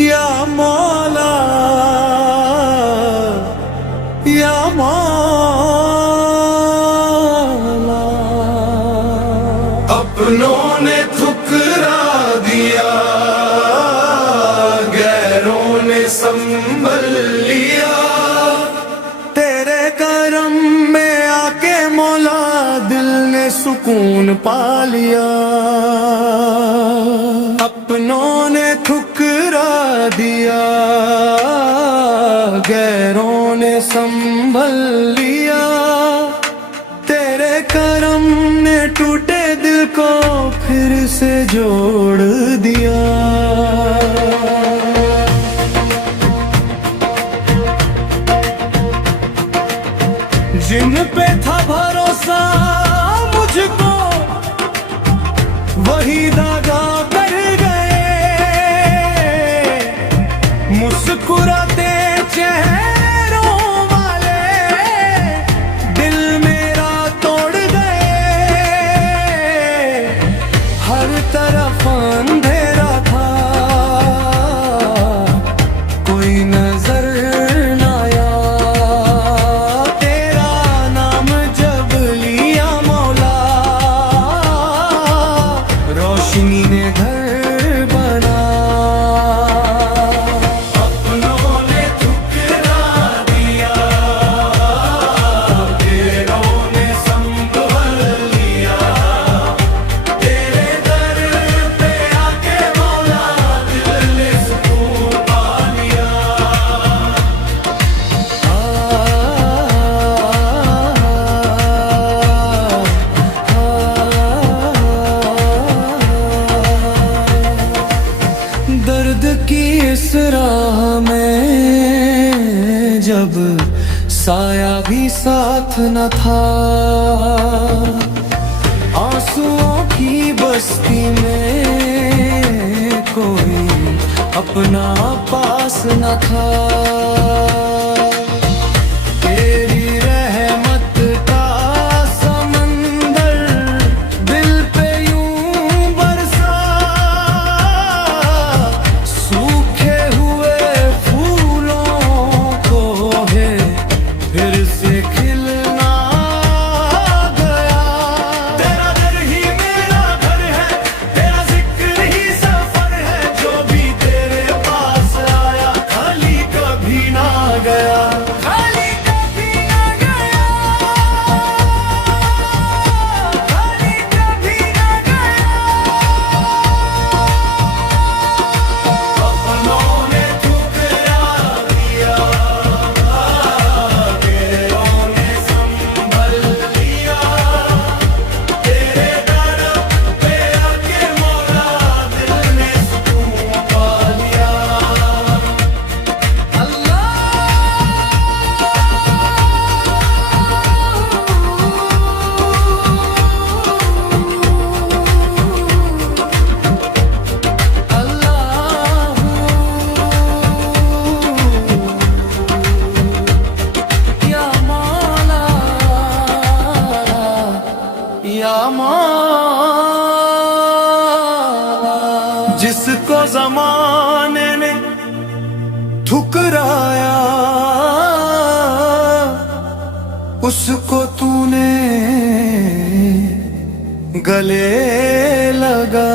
या मौला या मौला। अपनों ने ठुकरा दिया, गैरों ने संभल लिया, तेरे करम में आके मौला दिल ने सुकून पा लिया। अपनों ने ठुकरा दिया, गैरों ने संभल लिया, तेरे करम ने टूटे दिल को फिर से जोड़ दिया। जिन पे था भरोसा मुझको वही दागा कर गए, मुस्कुराते चेहरों वाले दिल मेरा तोड़ गए। हर तरफ अंधेरा था, कोई नजर न आया, तेरा नाम जब लिया मौला रोशनी ने घर बना। अपनों ने ठुकरा दिया, गैरों ने संभल लिया, तेरे दर पे आके मौला दिल ने सुकून पा लिया। दर्द की इस राह में जब साया भी साथ न था, आंसुओं की बस्ती में कोई अपना पास न था। तेरी रहमत का समंदर दिल पे यूं बरसा, सूखे हुए फूलों को है फिर से खिलना गया। तेरा दर ही मेरा घर है, तेरा जिक्र ही सफर है, जो भी तेरे पास आया खाली कभी ना गया, खाली कभी ना गया, खाली कभी ना गया। अपनों ने ठुकरा दिया, गैरों ने संभल लिया, तेरे दर पे आके मौला दिल ने सुकून पा लिया। अल्लाह या मौला या मौला। जिसको ज़माने ने ठुकराया उसको तूने गले लगा